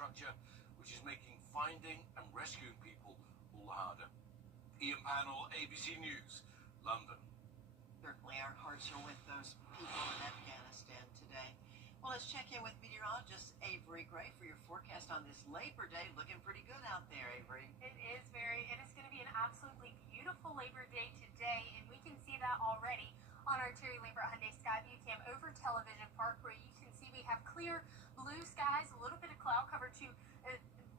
infrastructure, which is making finding and rescuing people all the harder. Ian Panel, ABC News, London. Certainly our hearts are with those people in Afghanistan today. Well, let's check in with meteorologist Avery Gray for your forecast on this Labor Day. Looking pretty good out there, Avery. It is going to be an absolutely beautiful Labor Day today, and we can see that already on our Terry Labor Hyundai Skyview Cam over Television Park, where you can see we have clear blue skies, a little bit of cloud cover too,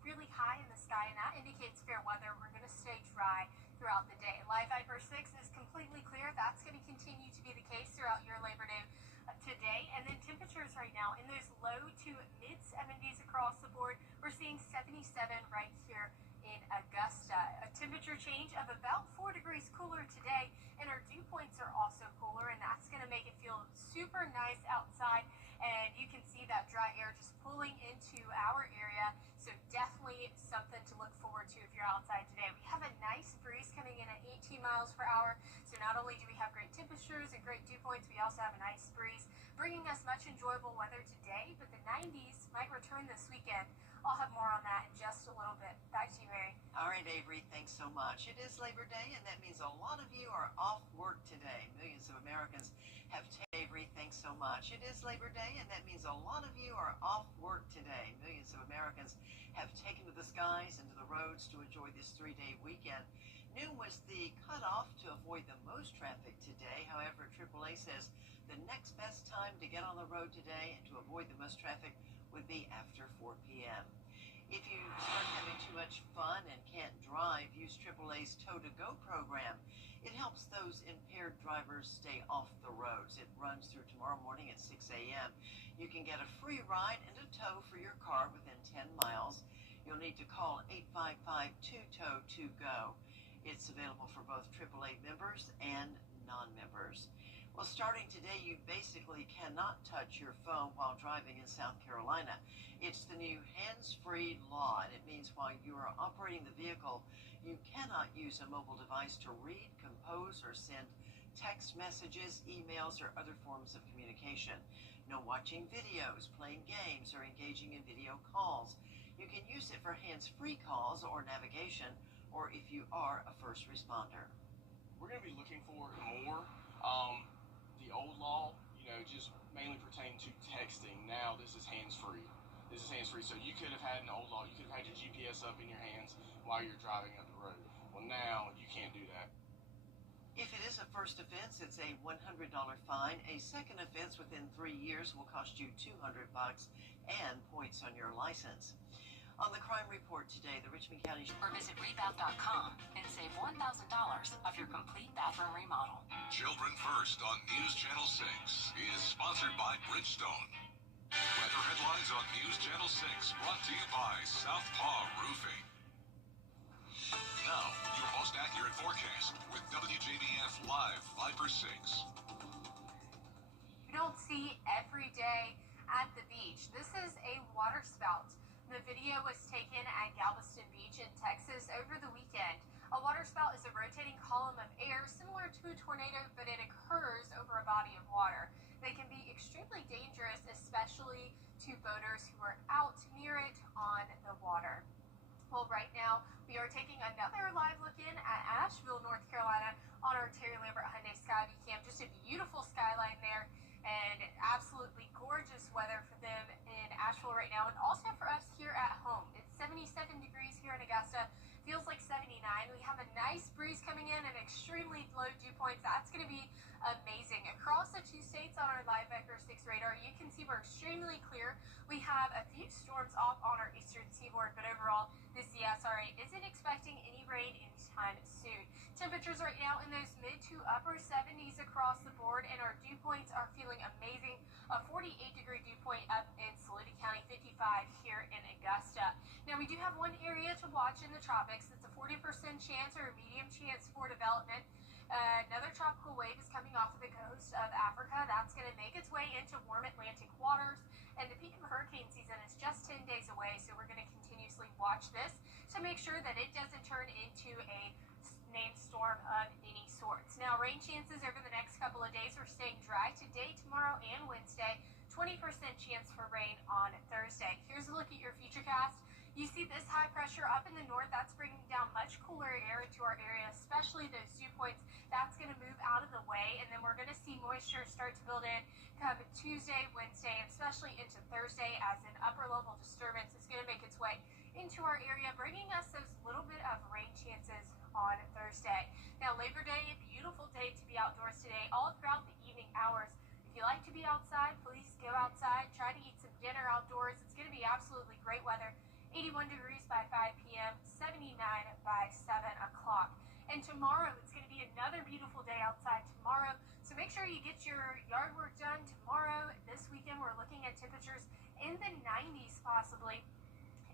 really high in the sky, and that indicates fair weather. We're going to stay dry throughout the day. Live Viper 6 is completely clear. That's going to continue to be the case throughout your Labor Day today. And then temperatures right now in those low to mid 70s across the board. We're seeing 77 right here in Augusta. A temperature change of about 4 degrees cooler today, and our dew points are also cooler, and that's going to make it feel super nice outside. And you can see that dry air just pulling into our area, so definitely something to look forward to if you're outside today. We have a nice breeze coming in at 18 miles per hour, so not only do we have great temperatures and great dew points, we also have a nice breeze bringing us much enjoyable weather today, but the 90s might return this weekend. I'll have more on that in just a little bit. Back to you, Mary. All right, Avery, thanks so much. It is Labor Day, and that means a lot of you are off work today. Millions of Americans have Avery, thanks so much. It is Labor Day, and that means a lot of you are off work today. Millions of Americans have taken to the skies and to the roads to enjoy this three-day weekend. Noon was the cutoff to avoid the most traffic today. However, AAA says the next best time to get on the road today and to avoid the most traffic would be after 4 p.m. If you start having too much fun and can't drive, use AAA's Tow-to-Go program. It helps those impaired drivers stay off the roads. It runs through tomorrow morning at 6 a.m. You can get a free ride and a tow for your car within 10 miles. You'll need to call 855-2TOW-2GO. It's available for both AAA members and non-members. Well, starting today, you basically cannot touch your phone while driving in South Carolina. It's the new hands-free law, and it means while you are operating the vehicle, you cannot use a mobile device to read, compose, or send text messages, emails, or other forms of communication. No watching videos, playing games, or engaging in video calls. You can use it for hands-free calls or navigation, or if you are a first responder. We're going to be looking for more. The old law, just mainly pertained to texting. Now this is hands-free. So you could have had an old law. You could have had your GPS up in your hands while you're driving up the road. Well, now you can't do that. If it is a first offense, it's a $100 fine. A second offense within 3 years will cost you $200 and points on your license. On the crime report today, the Richmond County... Or visit Rebound.com and save $1,000 off your complete bathroom remodel. Children First on News Channel 6 is sponsored by Bridgestone. Weather headlines on News Channel 6 brought to you by Southpaw Roofing. Now, your most accurate forecast with WJBF Live Viper 6. You don't see every day at the beach. This is a water spout. The video was taken at Galveston Beach in Texas over the weekend. A water spout is a rotating column of air similar to a tornado, but it occurs over a body of water. They can be extremely dangerous, especially to boaters who are out near it on the water. Well, right now, we are taking another live look in at Asheville, North Carolina on our Terry Lambert Hyundai Skyview Cam. Just a beautiful skyline there, and absolutely gorgeous weather for them in Asheville right now, and also for us here at home. It's 77 degrees here in Augusta. Feels like 79. We have a nice breeze coming in and extremely low dew points. That's going to be amazing. Across the two states on our Live Viper 6 radar, you can see we're extremely clear. We have a few storms off on our eastern seaboard, but overall, the CSRA isn't expecting any rain anytime soon. Temperatures right now in those mid to upper 70s across the board, and our dew points are feeling amazing. A 48-degree dew point up in Saluda County, 55 here in Augusta. Now, we do have one area to watch in the tropics. It's a 40% chance or a medium chance for development. Another tropical wave is coming off of the coast of Africa. That's going to make its way into warm Atlantic waters, and the peak of hurricane season is just 10 days away, so we're going to continuously watch this to make sure that it doesn't turn into a named storm of any sorts. Now, rain chances over the next couple of days, we're staying dry today, tomorrow, and Wednesday. 20% chance for rain on Thursday. Here's a look at your futurecast. You see this high pressure up in the north, that's bringing down much cooler air into our area, especially those dew points. That's going to move out of the way, and then we're going to see moisture start to build in come Tuesday, Wednesday, and especially into Thursday as an upper level disturbance is going to make its way into our area, bringing us those little bit of rain chances on Thursday. Now, Labor Day, a beautiful day to be outdoors today, all throughout the evening hours. If you like to be outside, please go outside. Try to eat some dinner outdoors. It's going to be absolutely great weather. 81 degrees by 5 p.m., 79 by 7 o'clock. And tomorrow, it's going to be another beautiful day outside tomorrow. So make sure you get your yard work done tomorrow. This weekend, we're looking at temperatures in the 90s possibly.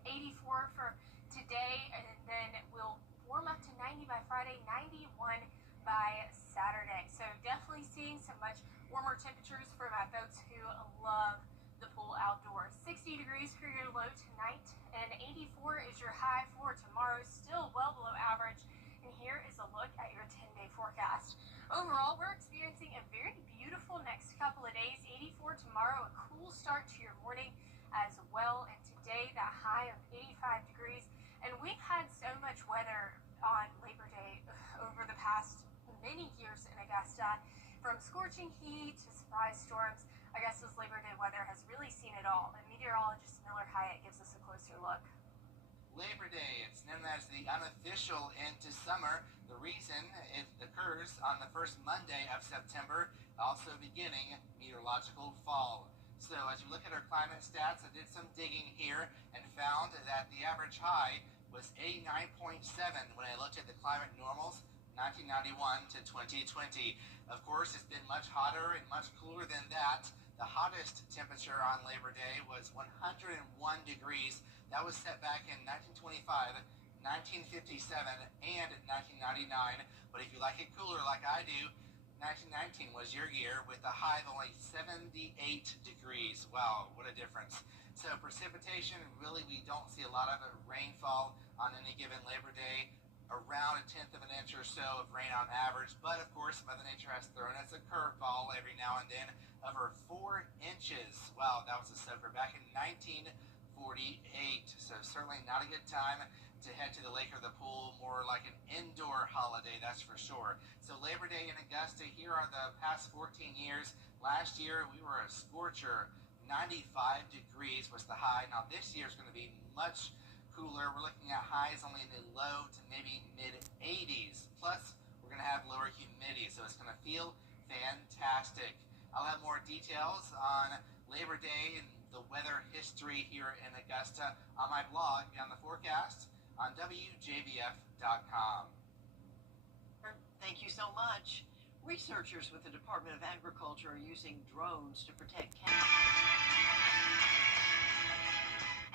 84 for today, and then we'll warm up to 90 by Friday, 91 by Saturday. So definitely seeing some much warmer temperatures for my folks who love the pool outdoors. 60 degrees for your low tonight, and 84 is your high for tomorrow, still well below average. And here is a look at your 10-day forecast. Overall, we're experiencing a very beautiful next couple of days. 84 tomorrow, a cool start to your morning as well, and today that high of 85 degrees. And we've had so much weather on Labor Day over the past many years in Augusta, from scorching heat to surprise storms. Augusta's Labor Day weather has really seen it all, and meteorologist Miller Hyatt gives us a closer look. Labor Day, it's known as the unofficial end to summer. The reason it occurs on the first Monday of September, also beginning meteorological fall. So as you look at our climate stats, I did some digging here and found that the average high was 89.7 when I looked at the climate normals 1991 to 2020. Of course, it's been much hotter and much cooler than that. The hottest temperature on Labor Day was 101 degrees. That was set back in 1925, 1957, and 1999. But if you like it cooler like I do, 1919 was your year with a high of only 78 degrees. Wow, what a difference. So precipitation, really we don't see a lot of rainfall on any given Labor Day. Around 1/10 of an inch or so of rain on average, but of course Mother Nature has thrown us a curveball every now and then. Over 4 inches. Wow, that was a soaker back in 1948. So certainly not a good time to head to the lake or the pool, more like an indoor holiday, that's for sure. So Labor Day in Augusta, here are the past 14 years. Last year we were a scorcher. 95 degrees was the high. Now this year is going to be much cooler. We're looking at highs only in the low to maybe mid-80s. Plus, we're going to have lower humidity, so it's going to feel fantastic. I'll have more details on Labor Day and the weather history here in Augusta on my blog, Beyond the Forecast, on WJBF.com. Thank you so much. Researchers with the Department of Agriculture are using drones to protect cattle.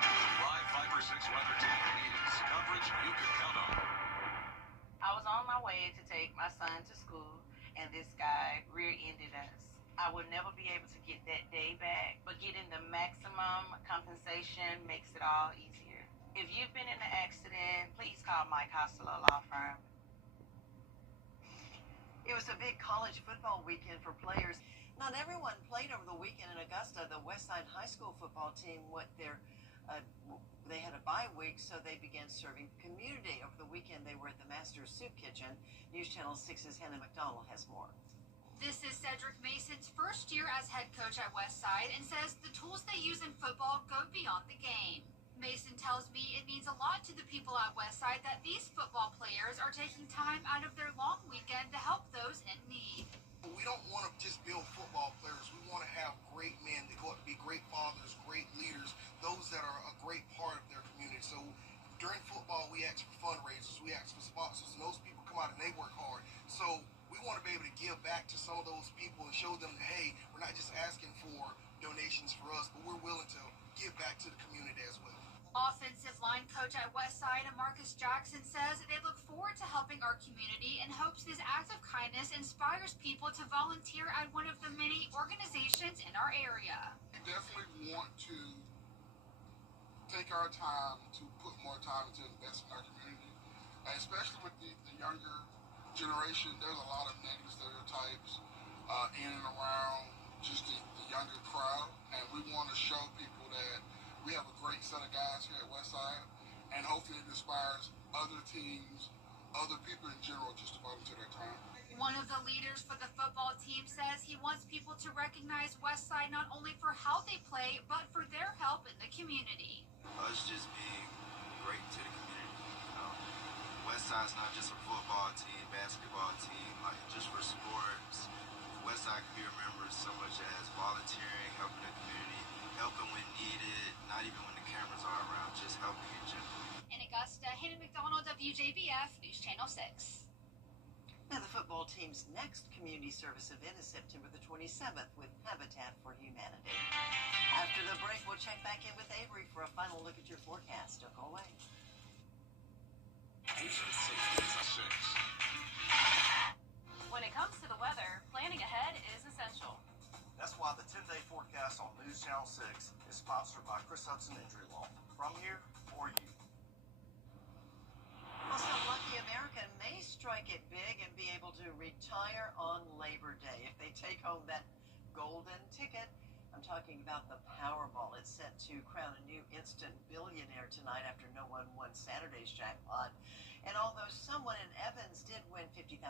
Live 5 or 6 weather team is coverage you can count on. I was on my way to take my son to school, and this guy rear-ended us. I will never be able to get that day back, but getting the maximum compensation makes it all easier. If you've been in an accident, please call Mike Hostler Law Firm. It was a big college football weekend for players. Not everyone played over the weekend in Augusta. The Westside High School football team they had a bye week, so they began serving community. Over the weekend, they were at the Master's Soup Kitchen. News Channel 6's Hannah McDonald has more. This is Cedric Mason's first year as head coach at Westside and says the tools they use in football go beyond the game. Mason tells me it means a lot to the people at Westside that these football players are taking time out of their long weekend to help those in need. We don't want to just build football players. We want to have great men that go out to be great fathers, great leaders, those that are a great part of their community. So during football, we ask for fundraisers, we ask for sponsors, and those people come out and they work hard. So we want to be able to give back to some of those people and show them that, hey, we're not just asking for donations for us, but we're willing to give back to the community as well. Offensive line coach at Westside, Marcus Jackson, says they look forward to helping our community and hopes this act of kindness inspires people to volunteer at one of the many organizations in our area. We definitely want to take our time to put more time into investing in our community, and especially with the younger generation. There's a lot of negative stereotypes in and around just the younger crowd, and we want to show people that we have a great set of guys here at Westside, and hopefully it inspires other teams, other people in general, just about into their time. One of the leaders for the football team says he wants people to recognize Westside not only for how they play, but for their help in the community. Us just being great to the community. You know, Westside's not just a football team, basketball team, like just for sports. Westside can be remembered so much as volunteering, helping the community, helping when needed, not even when the cameras are around, just helping in general. In Augusta, Hannah McDonald, WJBF, News Channel 6. Now, the football team's next community service event is September the 27th with Habitat for Humanity. After the break, we'll check back in with Avery for a final look at your forecast. Don't go away. When it comes to the weather, planning ahead is essential. That's why the 10-day forecast on News Channel 6 is sponsored by Chris Hudson Injury Law. From here, for you. Well, some lucky American may strike it big and be able to retire on Labor Day if they take home that golden ticket. I'm talking about the Powerball. It's set to crown a new instant billionaire tonight after no one won Saturday's jackpot. And although someone in Evans did win $50,000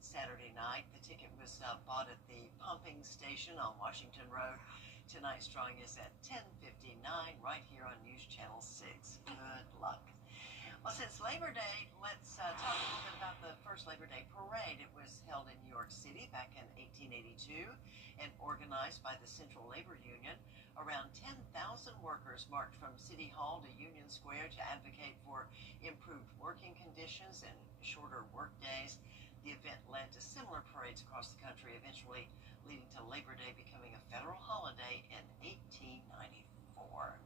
Saturday night, the ticket was bought at the pumping station on Washington Road. Tonight's drawing is at 10:59 right here on News Channel 6. Good luck. Well, since Labor Day, let's talk a little bit about the first Labor Day parade. It was held in New York City back in 1882 and organized by the Central Labor Union. Around 10,000 workers marched from City Hall to Union Square to advocate for improved working conditions and shorter work days. The event led to similar parades across the country, eventually leading to Labor Day becoming a federal holiday in 1894.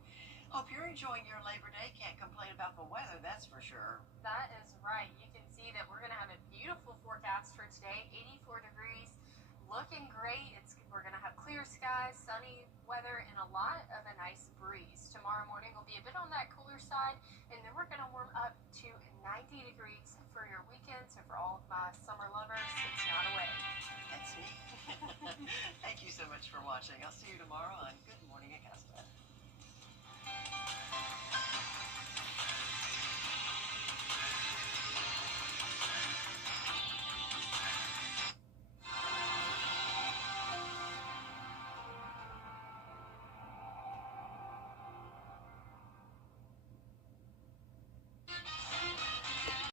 Hope you're enjoying your Labor Day. Can't complain about the weather, that's for sure. That is right. You can see that we're going to have a beautiful forecast for today, 84 degrees, looking great. We're going to have clear skies, sunny weather, and a lot of a nice breeze. Tomorrow morning will be a bit on that cooler side, and then we're going to warm up to 90 degrees for your weekend. So for all of my summer lovers, it's not a way. That's me. Thank you so much for watching. I'll see you tomorrow on Good Morning Augusta.